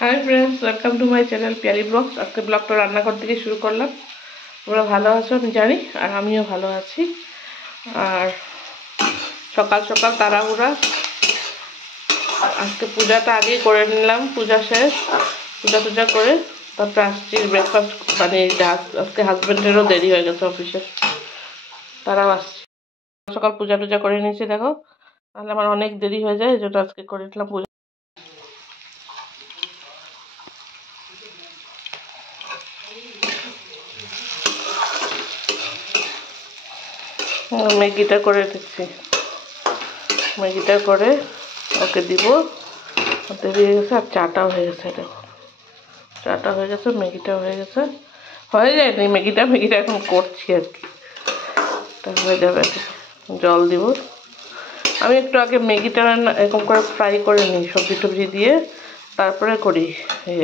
High friends, welcome to my channel Piyali blogs. আজকে ব্লগটা রান্নাঘর থেকে শুরু করলাম। তোমরা ভালো আছো আমি জানি, আর আমিও ভালো আছি। আর সকাল সকাল তাড়াহুড়া, আজকে পূজাটা আগেই করে নিলাম। পূজা শেষ, পূজা করে তারপরে আসছি ব্রেকফাস্ট বানিয়ে। আজকে হাজব্যান্ডেরও দেরি হয়ে গেছে অফিসে, তারাও আসছে। সকাল পূজা করে নিয়েছি, দেখো, তাহলে আমার অনেক দেরি হয়ে যায়, এই জন্য আজকে করে নিলাম পূজা। ম্যাগিটা করে দিচ্ছি, ম্যাগিটা করে ওকে দিব। দেরি হয়ে গেছে, আর চাটাও হয়ে গেছে। দেখো, চাটা হয়ে গেছে, ম্যাগিটাও হয়ে গেছে। হয়ে যায়নি ম্যাগিটা এখন করছি আর কি, তা হয়ে যাবে। জল দিব। আমি একটু আগে ম্যাগিটা এরকম করে ফ্রাই করে নিই সবজি টবজি দিয়ে, তারপরে করি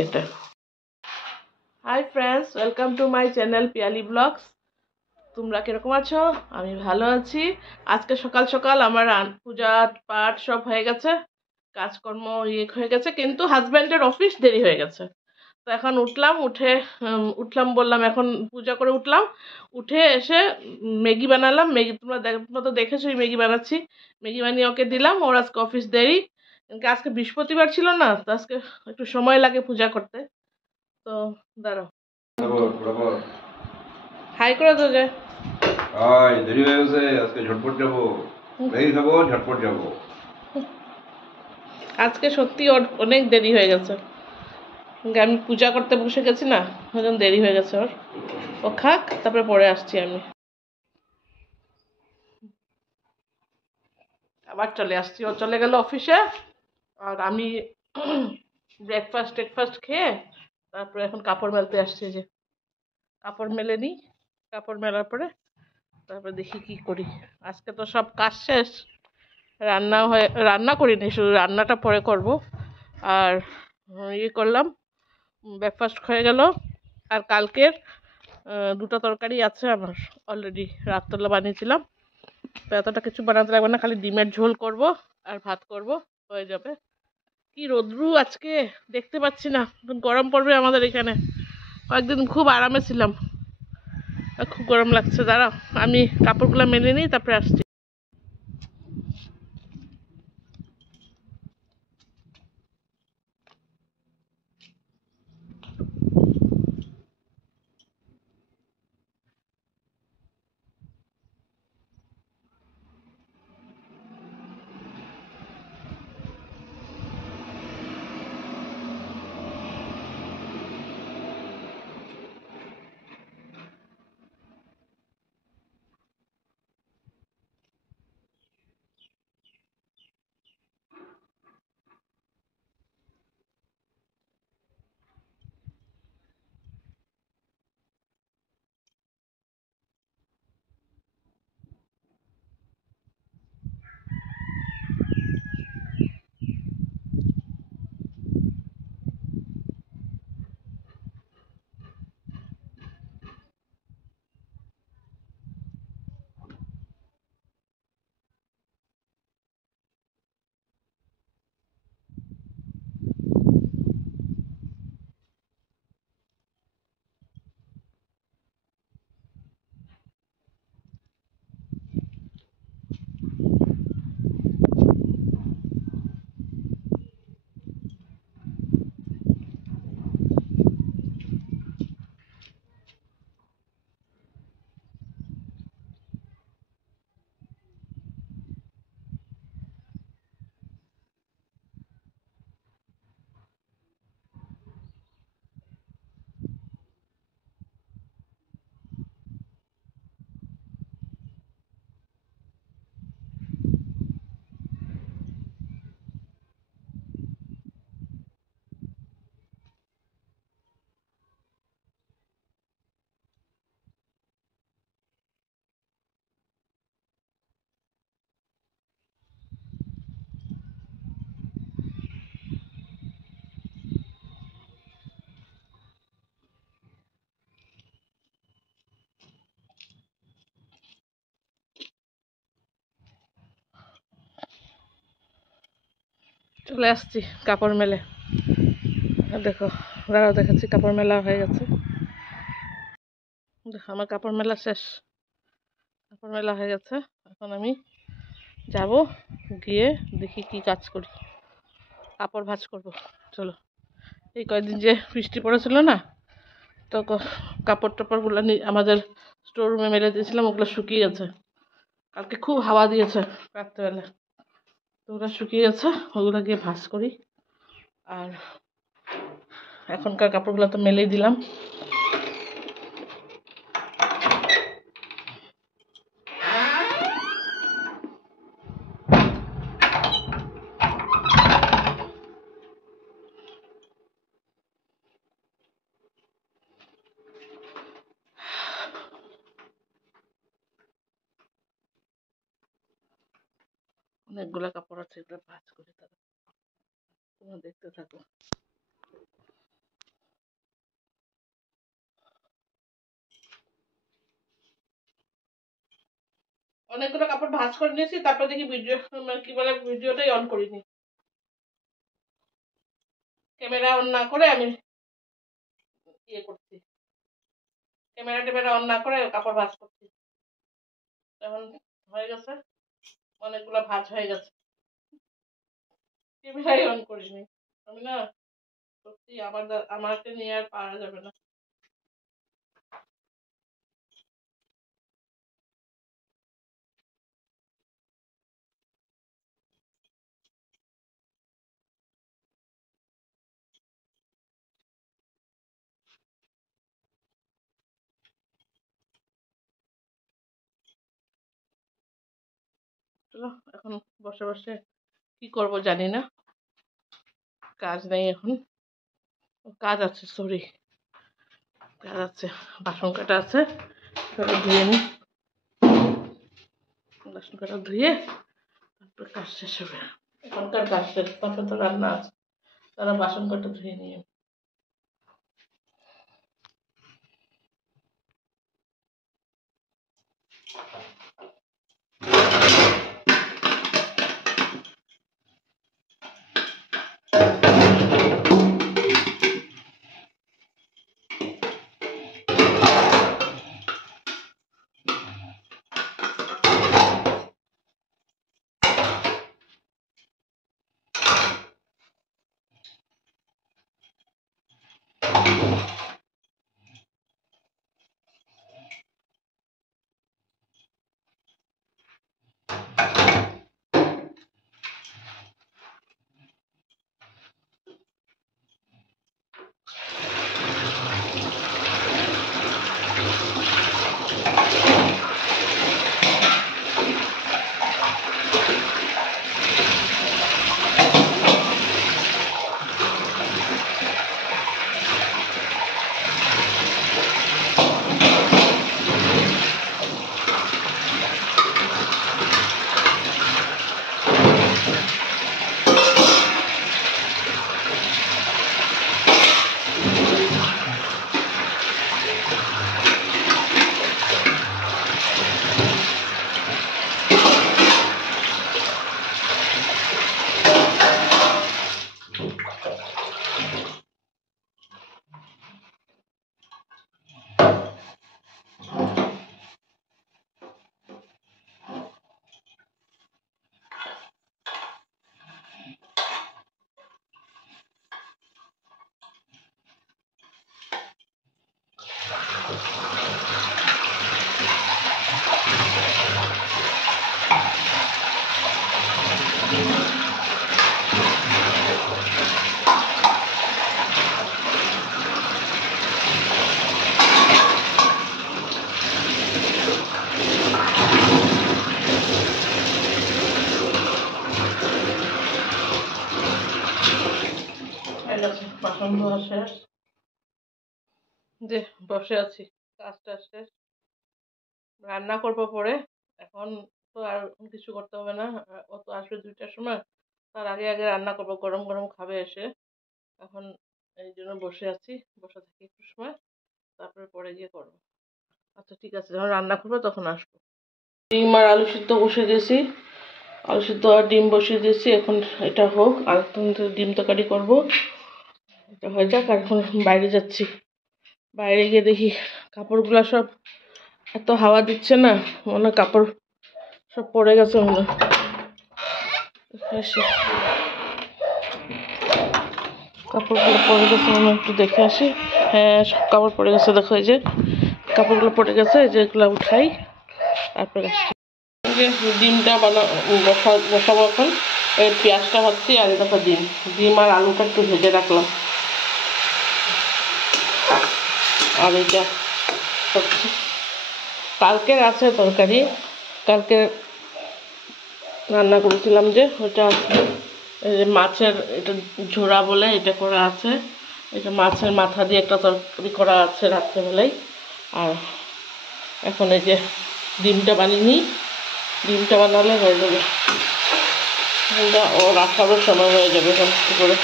এটা। Hi friends, welcome to my channel Piyali blogs. তোমরা কিরকম আছো? আমি ভালো আছি। আজকে সকাল সকাল আমার পূজা পাঠ সব হয়ে গেছে, কাজকর্ম হয়ে গেছে, কিন্তু হাজব্যান্ডের অফিস দেরি হয়ে গেছে। তো এখন উঠলাম বললাম, এখন পূজা করে উঠলাম, উঠে এসে ম্যাগি বানালাম। তোমরা তো দেখেছোই ম্যাগি বানাচ্ছি। ম্যাগি বানিয়ে ওকে দিলাম। ওর আজকে অফিস দেরি, আজকে বৃহস্পতিবার ছিল না, তো আজকে একটু সময় লাগে পূজা করতে। তো দাঁড়াও, হাই করে তো যায়। দেরি হয়ে গেছে, আজকে ঝটপট যাবো, ম্যাগি খাবো, ঝটপট যাবো। আজকে সত্যি ওর অনেক দেরি হয়ে গেছে। আমি পূজা করতে বসে গেছি না, ওই জন্য দেরি হয়ে গেছে ওর। ও খাক, তারপরে পরে আসছি আমি। আবার চলে আসছি, ও চলে গেল অফিসে, আর আমি টেকফাস্ট খেয়ে তারপরে এখন কাপড় মেলতে আসছি। যে কাপড় মেলে নিই, কাপড় মেলার পরে তারপরে দেখি কি করি। আজকে তো সব কাজ শেষ, রান্না করিনি, শুধু রান্নাটা পরে করব। আর করলাম, ব্রেকফাস্ট হয়ে গেল। আর কালকের দুটো তরকারি আছে আমার অলরেডি, রাত্রবেলা বানিয়েছিলাম। তো এতটা কিছু বানাতে লাগবে না, খালি ডিমের ঝোল করব আর ভাত করব, হয়ে যাবে। কি রোদ্রু আজকে, দেখতে পাচ্ছি না, গরম পড়বে আমাদের এখানে। কয়েকদিন খুব আরামে ছিলাম, খুব গরম লাগছে। দাঁড়াও, আমি কাপড়গুলো মেলে নিই, তারপরে আসছি। চলে আসছি কাপড় মেলে। দেখো দাঁড়াও দেখাচ্ছি, কাপড় মেলা হয়ে গেছে। দেখো আমার কাপড় মেলা শেষ, কাপড় মেলা হয়ে গেছে। এখন আমি যাব, গিয়ে দেখি কি কাজ করি, কাপড় ভাঁজ করব। চলো, এই কয়েকদিন যে বৃষ্টি পড়েছিল না, তো কাপড় টাপড়গুলো আমাদের স্টোর রুমে মেলে দিয়েছিলাম, ওগুলো শুকিয়ে গেছে। কালকে খুব হাওয়া দিয়েছে রাত্রেবেলা, তো ওগুলো শুকিয়ে গেছে, ওগুলো গিয়ে ভাঁজ করি। আর এখনকার কাপড়গুলো তো মেলেই দিলাম। অনেকগুলো কাপড় আছে, এগুলো ভাঁজ করি, তাহলে তোমরা দেখতে থাকো। অনেকগুলো কাপড় ভাঁজ করে নিয়েছি, তারপর দেখি ভিডিও কি বলে ভিডিওটাই অন করিনি, ক্যামেরা অন না করে আমি ইয়ে করছি, ক্যামেরা অন না করে কাপড় ভাঁজ করছি। এখন হয়ে গেছে, অনেকগুলো ভাঁজ হয়ে গেছে, ক্যামেরাই অন করিনি আমি না। সত্যি আমাকে নিয়ে আর পারা যাবে না। চলো এখন বসে বসে কি করব জানি না, কাজ নেই এখন। কাজ আছে, সরি, কাজ আছে, বাসন কাটা আছে, সেটা ধুয়ে নিই। বাসন কাটা ধুয়ে তারপর কাজ শেষ হবে। এখনকার কাজ শেষ, তারপর তো রান্না আছে, তারা বাসন কাটা ধুয়ে নিয়ে। বাসন ধোয়া শেষ, যে বসে আছি, কাজটা শেষ, রান্না করবো পরে। এখন তো আর কিছু করতে হবে না, ও তো আসবে 2টার সময়, তার আগে আগে রান্না করবো, গরম গরম খাবে এসে। এখন এই জন্য বসে আছি, বসে থাকি একটু সময়, তারপরে পরে গিয়ে করবো। আচ্ছা ঠিক আছে, যখন রান্না করবো তখন আসবো। ডিম আর আলু সিদ্ধ বসে দিয়েছি, আলু সিদ্ধ আর ডিম বসিয়ে দিয়েছি, এখন এটা হোক, আর ডিম তরকারি করবো। এটা হয়ে যাক, আর এখন বাইরে যাচ্ছি। বাইরে গিয়ে দেখি কাপড়গুলো সব এত হাওয়া দিচ্ছে না, মনে হয় কাপড় সব পড়ে গেছে মনে হয়। কাপড়গুলো পড়ে গেছে মনে হয়, একটু দেখে আসি। হ্যাঁ, সব কাপড় পড়ে গেছে, দেখো এই যে কাপড়গুলো পড়ে গেছে, যেগুলো উঠাই তারপরে আসি। যে ডিমটা বসাবো এখন। এই পেঁয়াজটা ভাবছি, আর দেখো ডিম আর আলুটা একটু ভেজে রাখলাম। আর এইটা হচ্ছে কালকের আছে তরকারি, কালকে রান্না করেছিলাম যে ওটা, এই যে মাছের এটা ঝোড়া বলে এটা করা আছে, এটা মাছের মাথা দিয়ে একটা তরকারি করা আছে রাত্রেবেলায়। আর এখন এই যে ডিমটা বানিয়ে নিই, ডিমটা বানালে হয়ে যাবে, ও রাখারও সময় হয়ে যাবে সমস্ত করে।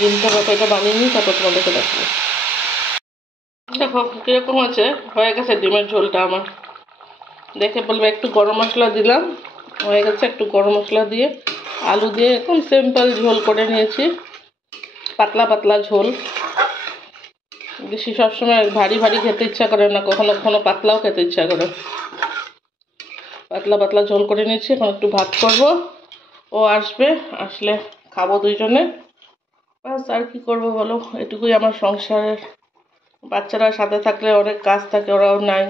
ডিমটা এটা বানিয়ে নিই, তারপর তোমাদেরকে দেখবো। দেখো কীরকম আছে, হয়ে গেছে ডিমের ঝোলটা আমার। দেখে বলবে, একটু গরম মশলা দিলাম, হয়ে গেছে। একটু গরম মশলা দিয়ে আলু দিয়ে একদম সিম্পল ঝোল করে নিয়েছি, পাতলা পাতলা ঝোল। বেশি সবসময় ভারী ভারী খেতে ইচ্ছা করে না, কখনো কখনো পাতলাও খেতে ইচ্ছা করে। পাতলা পাতলা ঝোল করে নিয়েছি, এখন একটু ভাত করব, ও আসবে, আসলে খাবো দুইজনে। ব্যাস, আর কি করবো বলো, এটুকুই আমার সংসারের। বাচ্চারা সাথে থাকলে অনেক কাজ থাকে, ওরাও নাই,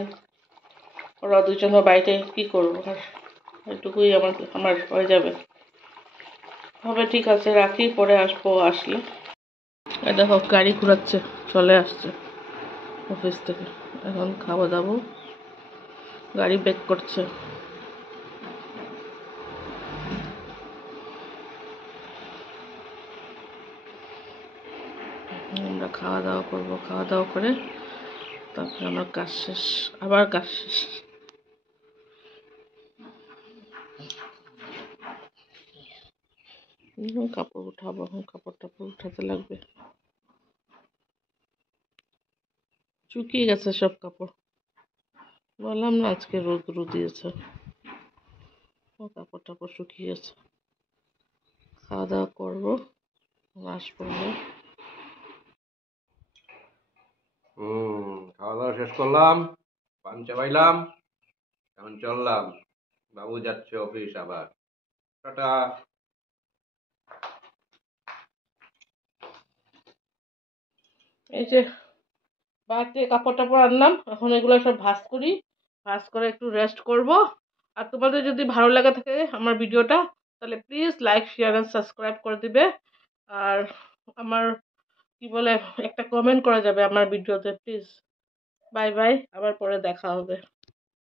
ওরা দুজনে বাইরে, কি করবো আর, এটুকুই আমার হয়ে যাবে। হবে, ঠিক আছে, রাখি, পরে আসবো আসলে। দেখো গাড়ি ঘুরাচ্ছে, চলে আসছে অফিস থেকে, এখন খাওয়া দাবো, গাড়ি ব্রেক করছে। আমরা খাওয়া দাওয়া করবো, খাওয়া দাওয়া করে তারপরে আমার কাজ শেষ, আবার কাজ শেষ। কাপড় উঠাবো, এখন কাপড় টাপড় উঠাতে লাগবে, শুকিয়ে গেছে সব কাপড়। বললাম না আজকে রোদ দিয়েছে, কাপড় টাপড় শুকিয়ে গেছে। খাওয়া দাওয়া করবো, মাস পড়বো। খাওয়া দাওয়া শেষ করলাম, পান চাবাইলাম, এখন চললাম। বাবু যাচ্ছে অফিস আবার। টাটা। এই যে বাড়িতে কাপড় টাপড় আনলাম, এখন এগুলো সব ভাঁজ করি, ভাঁজ করে একটু রেস্ট করব। আর তোমাদের যদি ভালো লাগে থাকে আমার ভিডিওটা, তাহলে please like share and subscribe করে দিবে। আর আমার কি বলে, একটা কমেন্ট করা যাবে আমার ভিডিওতে প্লিজ। বাই বাই, আবার পরে দেখা হবে।